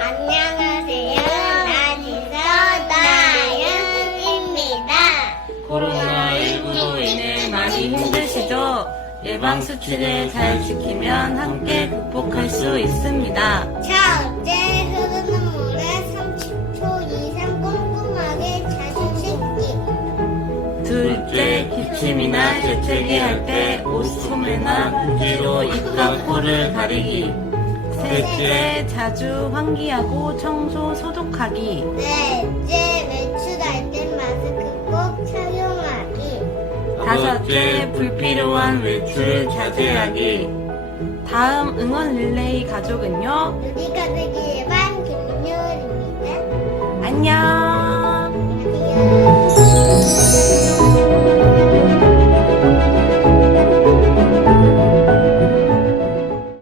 안녕하세요. 나지서 나윤입니다. 코로나19로 인해 많이 힘드시죠? 예방 수칙을 잘 지키면 함께 극복할 수 있습니다. 자, 어제 흐르는 물에 30초 이상 꼼꼼하게 자주 씻기. 둘째, 기침이나 재채기 할 때 옷소매나 휴지로 입과 코를 가리기. 넷째, 자주 환기하고 청소 소독하기. 넷째 외출할 땐 마스크 꼭 착용하기. 다섯째 불필요한 외출 자제하기. 다음 응원 릴레이 가족은요? 누리가득이 예방 김윤입니다. 안녕. 안녕.